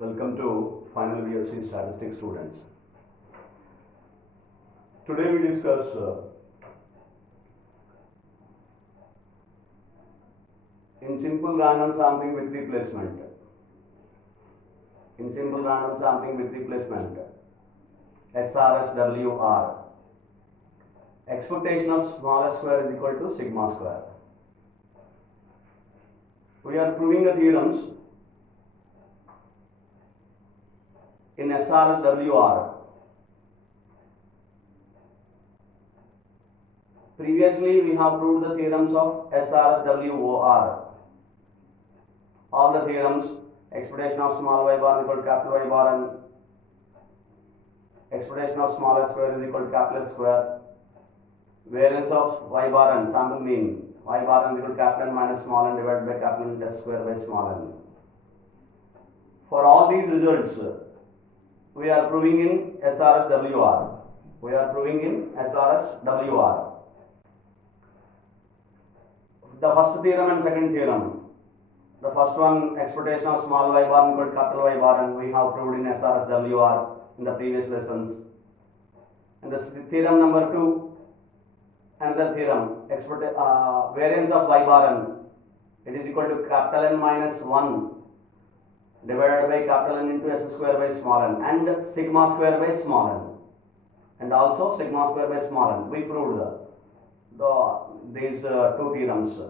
Welcome to final BSc Statistics students. Today we discuss in simple random sampling with replacement. In simple random sampling with replacement, SRSWR. Expectation of smallest square is equal to sigma square. We are proving the theorems in SRSWR. Previously, we have proved the theorems of SRSWOR. All the theorems, expectation of small y bar is equal to capital Y bar and expectation of small s square is equal to capital S square. Variance of y bar n, sample mean, y bar n is equal to capital N minus small n divided by capital N S square by small n. For all these results, we are proving in SRSWR. We are proving in SRSWR. The first theorem and second theorem. The first one, expectation of small y bar equal to capital Y bar, and we have proved in SRSWR in the previous lessons. And the theorem number 2, another theorem, variance of y bar n, it is equal to capital N minus 1 divided by capital N into S square by small n and sigma square by small n, and also sigma square by small n. We proved these two theorems,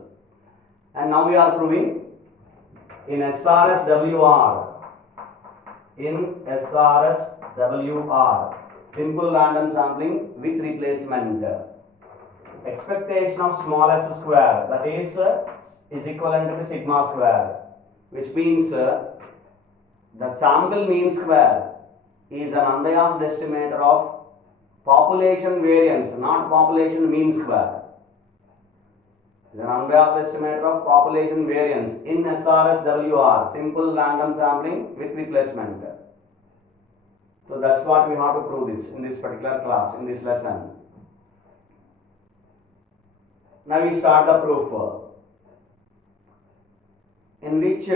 and now we are proving in SRSWR. In SRSWR, simple random sampling with replacement, expectation of small s square, that is equivalent to sigma square, which means the sample mean square is an unbiased estimator of population variance, not population mean square. It is an unbiased estimator of population variance in SRSWR, simple random sampling with replacement. So that's what we have to prove this in this particular class, in this lesson. Now we start the proof, in which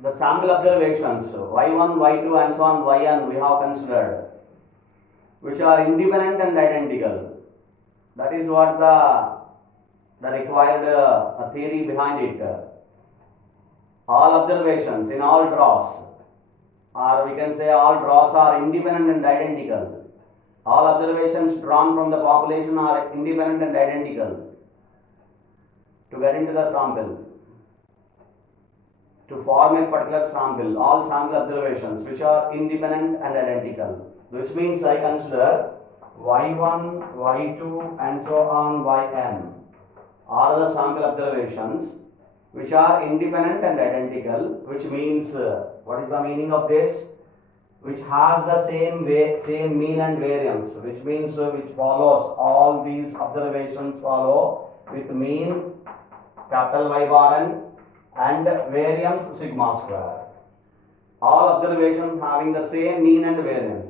the sample observations y1, y2 and so on yn we have considered, which are independent and identical. That is what the required theory behind it. All observations in all draws, or we can say all draws, are independent and identical. All observations drawn from the population are independent and identical. To get into the sample, to form a particular sample, all sample observations which are independent and identical, which means I consider y1, y2 and so on yn are the sample observations which are independent and identical, which means what is the meaning of this? Which has the same mean and variance, which means which follows, all these observations follow with mean capital Y bar n and variance sigma square. All observations having the same mean and variance.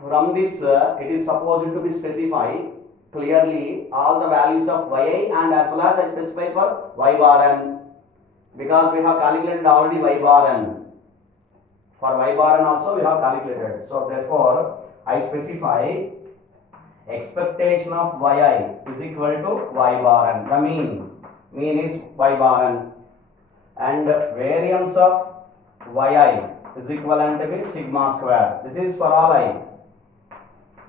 From this, it is supposed to be specified clearly all the values of yi, and as well as I specify for y bar n, because we have calculated already y bar n. For y bar n also we have calculated. So therefore, I specify expectation of yi is equal to y bar n. The mean is y bar n, and variance of yi is equivalent to sigma square. This is for all I.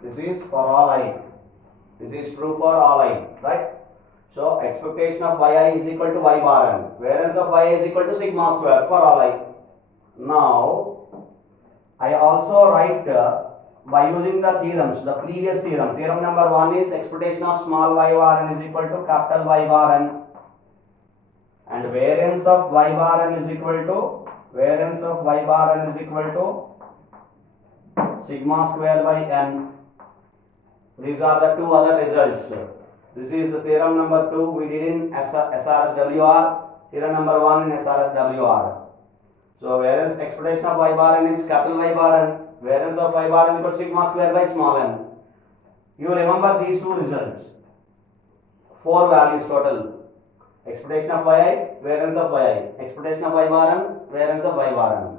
This is for all I. This is true for all I, right? So expectation of yi is equal to y bar n. Variance of yi is equal to sigma square for all I. Now I also write by using the theorems, the previous theorem. Theorem number 1 is expectation of small y bar n is equal to capital Y bar n, and variance of y bar n is equal to sigma square by n. These are the two other results. This is the theorem number 2 we did in SRSWR, theorem number 1 in SRSWR. So variance expectation of y bar n is capital Y bar n, variance of y bar n is equal to sigma square by small n. You remember these two results, 4 values total. Expectation of yi, variance of yi. Expectation of y bar n, variance of y bar n.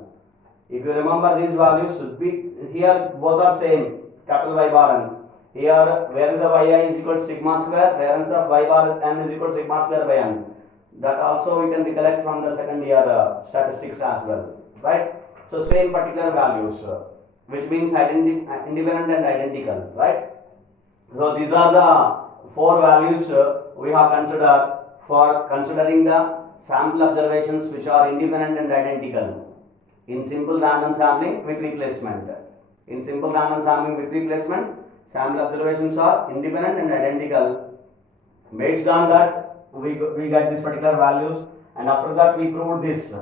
If you remember, these values should be here, both are same, capital Y bar n. Here variance of yi is equal to sigma square, variance of y bar n is equal to sigma square by n. That also we can recollect from the second year statistics as well, right? So same particular values, which means independent and identical, right? So these are the four values we have considered for considering the sample observations which are independent and identical in simple random sampling with replacement. In simple random sampling with replacement, sample observations are independent and identical. Based on that, we get these particular values, and after that we proved this.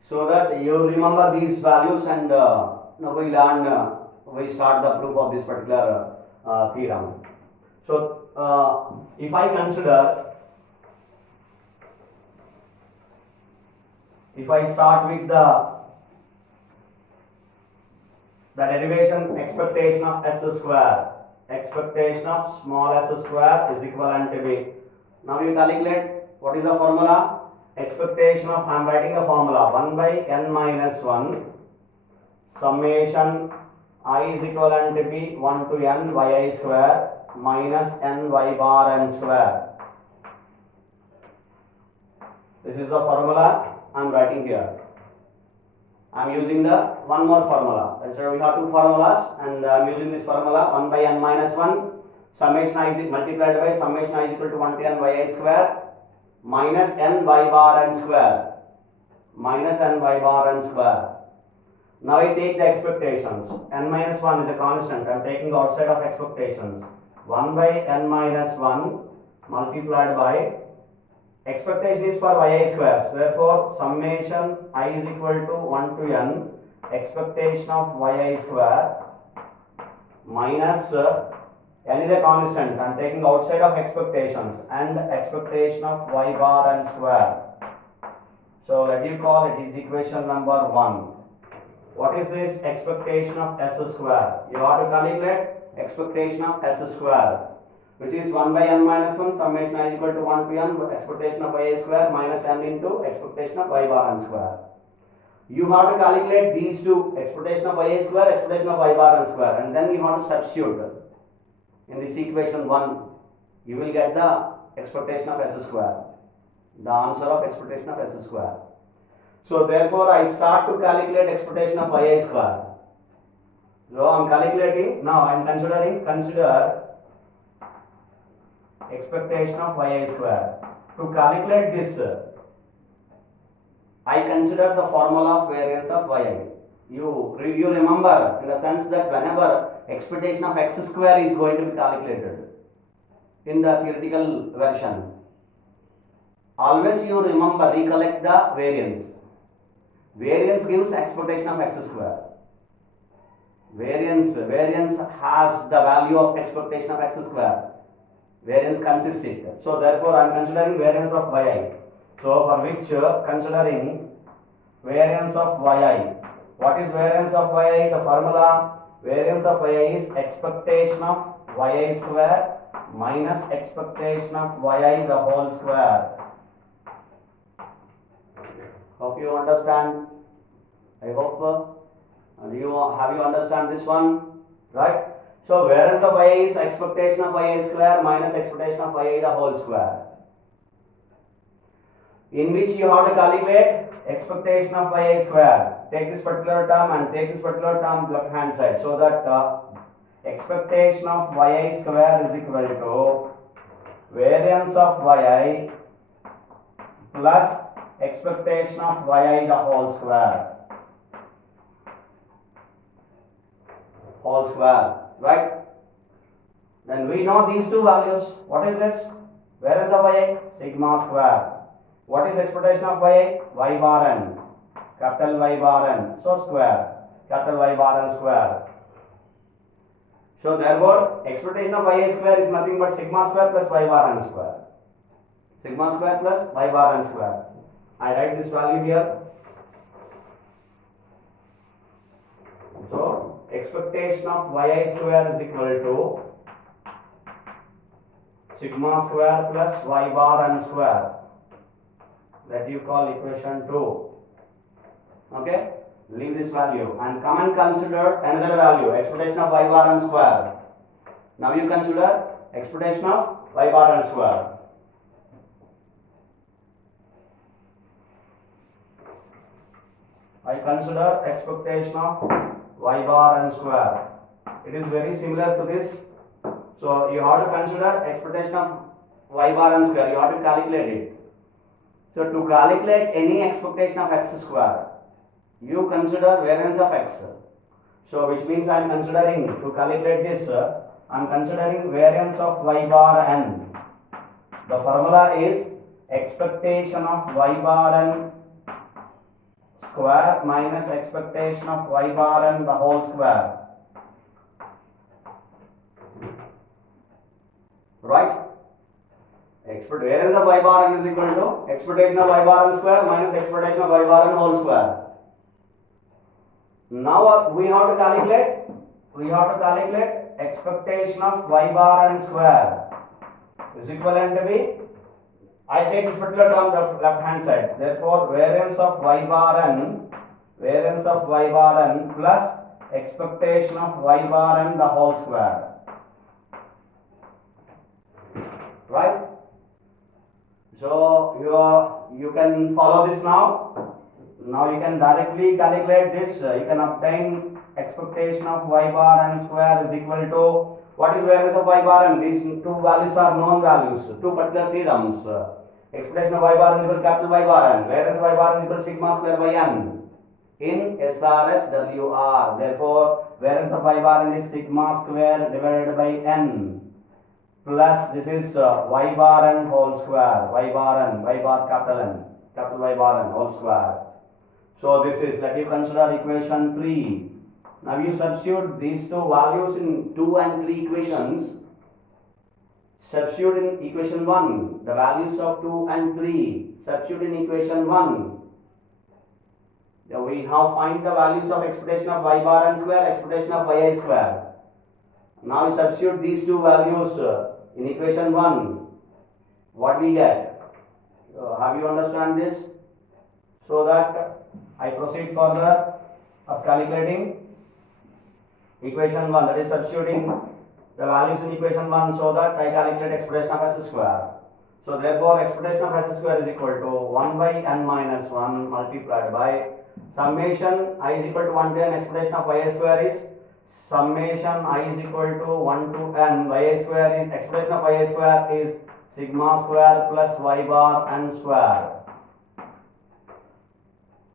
So that you remember these values, and now we learn, we start the proof of this particular theorem. So if I consider, if I start with the derivation, expectation of s square, expectation of small s square is equivalent to b. Now you calculate what is the formula. Expectation of, I am writing the formula, 1 by n minus 1 summation I is equivalent to b 1 to n yi square minus n y bar n square. This is the formula I am writing here. I am using the one more formula. So we have two formulas, and I am using this formula, 1 by n minus 1 summation I is multiplied by summation I is equal to 1 to n yi square minus n y bar n square, minus n y bar n square. Now I take the expectations. N minus 1 is a constant. I am taking outside of expectations. 1 by n minus 1 multiplied by, expectation is for yi squares. Therefore, summation I is equal to 1 to n expectation of yi square minus n is a constant. I am taking outside of expectations, and expectation of y bar n square. So let you call it is equation number 1. What is this expectation of s square? You have to calculate expectation of s square, which is 1 by n minus 1 summation I is equal to 1 to n expectation of y square minus n into expectation of y bar n square. You have to calculate these two, expectation of y square, expectation of y bar n square, and then you have to substitute in this equation 1. You will get the expectation of s square, the answer of expectation of s square. So therefore I start to calculate expectation of yi square. So I am calculating, now I am consider expectation of yi square. To calculate this, I consider the formula of variance of yi. You remember, in the sense that whenever expectation of x square is going to be calculated in the theoretical version, always you remember, recollect the variance. Variance gives expectation of x square. Variance has the value of expectation of x square. Variance consists it. So therefore I am considering variance of yi. So for which considering variance of yi. What is variance of yi? The formula, variance of yi is expectation of yi square minus expectation of yi the whole square. Hope you understand. I hope you understand this one, right? So variance of yi is expectation of yi square minus expectation of yi the whole square, in which you have to calculate expectation of yi square. Take this particular term and take this particular term left hand side, so that expectation of yi square is equal to variance of yi plus expectation of yi the whole square. Right? Then we know these two values. What is this? Variance of yi? Sigma square. What is expectation of yi? Y bar n. Capital Y bar n. So square. Capital Y bar n square. So therefore, expectation of yi square is nothing but sigma square plus y bar n square. Sigma square plus y bar n square. I write this value here. So expectation of yi square is equal to sigma square plus y bar n square, that you call equation 2. Okay, leave this value and come and consider another value, expectation of y bar n square. Now you consider expectation of y bar n square. I consider expectation of y bar n square. It is very similar to this. So you have to consider expectation of y bar n square. You have to calculate it. So to calculate any expectation of x square, you consider variance of x. So which means I am considering, to calculate this, I am considering variance of y bar n. The formula is expectation of y bar n square minus expectation of y bar n the whole square. Right? Variance of y bar n is equal to expectation of y bar n square minus expectation of y bar n whole square. Now we have to calculate expectation of y bar n square is equivalent to be, I take this particular term left hand side. Therefore, variance of y bar n plus expectation of y bar n the whole square. Right? So you can follow this now. Now you can directly calculate this. You can obtain expectation of y bar n square is equal to, what is variance of y bar n? These two values are known values, two particular theorems. Expectation of y bar n is equal to capital Y bar n. Variance of y bar n is equal to sigma square by n in SRS WR. Therefore, variance of y bar n is sigma square divided by n plus this is y bar n whole square. Y bar capital Y bar n whole square. So this is, let you consider equation 3. Now you substitute these two values in 2 and 3 equations. Substitute in equation 1 the values of 2 and 3. Substitute in equation 1. Now we have find the values of expectation of y bar n square, expectation of yi square. Now we substitute these two values in equation 1. What we get? Have you understand this? So that I proceed further of calculating equation 1, that is substituting the values in equation 1 so that I calculate expression of s square. So therefore expression of s square is equal to 1 by n minus 1 multiplied by summation I is equal to 1 to n, expression of y square is summation I is equal to 1 to n, y square is, expression of y square is sigma square plus y bar n square.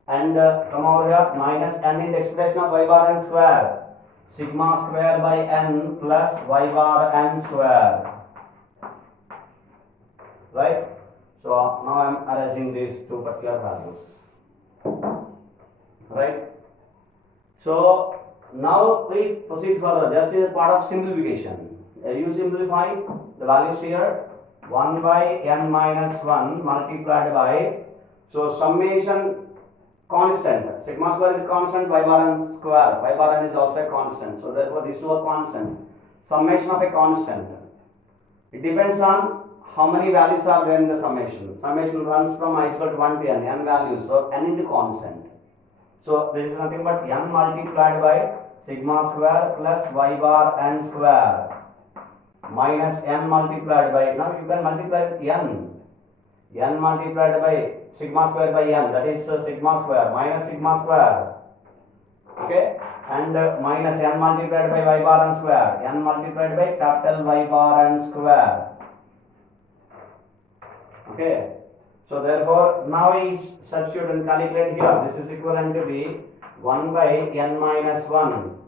And come over here, minus n in the expression of y bar n square, sigma square by n plus y bar n square. Right? So now I am arranging these two particular values. Right? So now we proceed further. This is part of simplification. You simplify the values here, 1 by n minus 1 multiplied by, so summation constant, sigma square is constant, y bar n square, y bar n is also a constant, so therefore these two are constant. Summation of a constant, it depends on how many values are there in the summation. Summation runs from I is equal to 1 to n values, so n into constant. So this is nothing but n multiplied by sigma square plus y bar n square minus n multiplied by, now you can multiply with n multiplied by sigma square by n, that is sigma square minus sigma square, okay, and minus n multiplied by y bar n square, n multiplied by capital Y bar n square, okay. So therefore now we substitute and calculate here, this is equivalent to be 1 by n minus 1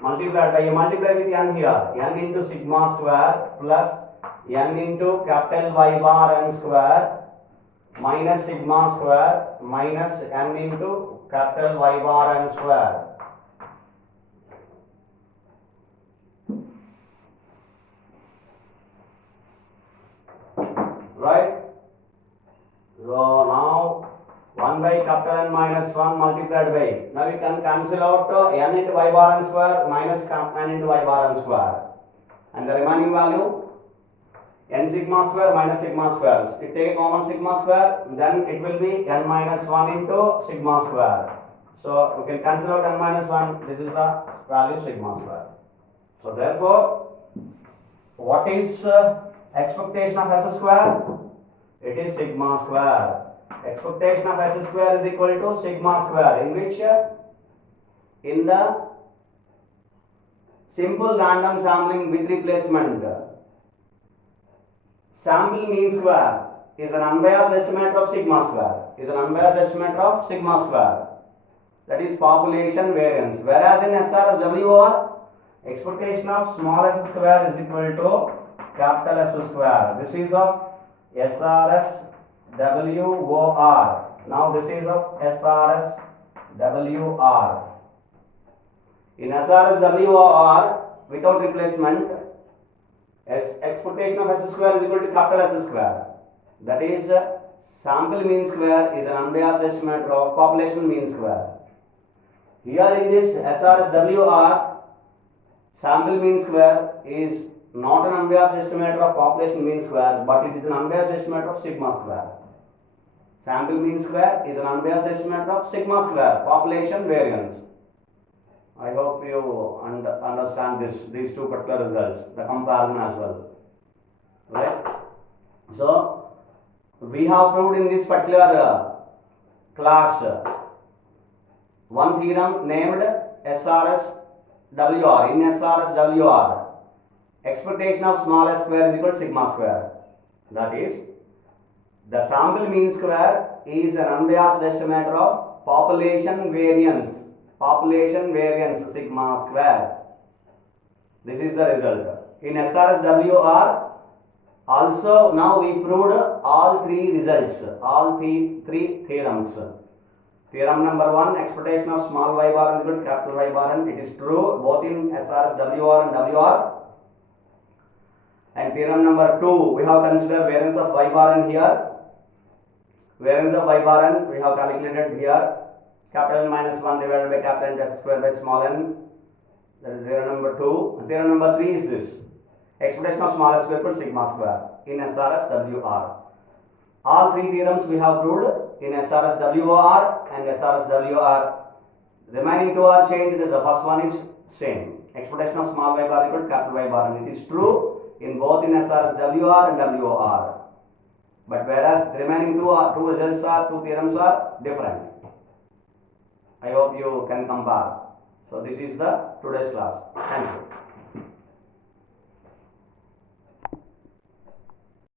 multiplied by, you multiply with n here, n into sigma square plus n into capital Y bar n square minus sigma square minus n into capital Y bar n square. Right? So now 1 by capital N minus 1 multiplied by, now we can cancel out n into y bar n square minus n into y bar n square, and the remaining value n sigma square minus sigma square. It take a common sigma square, then it will be n minus 1 into sigma square. So we can cancel out n minus 1. This is the value sigma square. So therefore, what is expectation of s square? It is sigma square. Expectation of s square is equal to sigma square, in which in the simple random sampling with replacement, sample mean square is an unbiased estimate of sigma square. Is an unbiased estimate of sigma square. That is population variance. Whereas in SRSWR, expectation of small s square is equal to capital S square. This is of SRSWOR. Now this is of SRSWR. In SRSWR, without replacement, expectation of s square is equal to capital S square. That is, sample mean square is an unbiased estimate of population mean square. Here in this SRSWR, sample mean square is not an unbiased estimate of population mean square, but it is an unbiased estimate of sigma square. Sample mean square is an unbiased estimate of sigma square, population variance. I hope you understand these two particular results, the comparison as well. Right? So, we have proved in this particular class one theorem named SRSWR. In SRSWR, expectation of small s square is equal to sigma square. That is, the sample mean square is an unbiased estimate of population variance. Population variance sigma square. This is the result. In SRSWR, also now we proved all three results, all three theorems. Theorem number 1, expectation of small y bar is equal to capital Y bar n. It is true both in SRSWR and WR. And theorem number 2, we have considered variance of y bar n here. Variance of y bar n we have calculated here. Capital N minus 1 divided by capital N square by small n. That is theorem number 2. And theorem number 3 is this. Expectation of small s square equal to sigma square in SRSWR. All three theorems we have proved in SRSWR and SRSWR. Remaining two are changed. The first one is same. Expectation of small y bar equal to capital Y bar, and it is true in both in SRSWR and WR. But whereas the remaining two theorems are different. I hope you can compare. So this is the today's class. Thank you.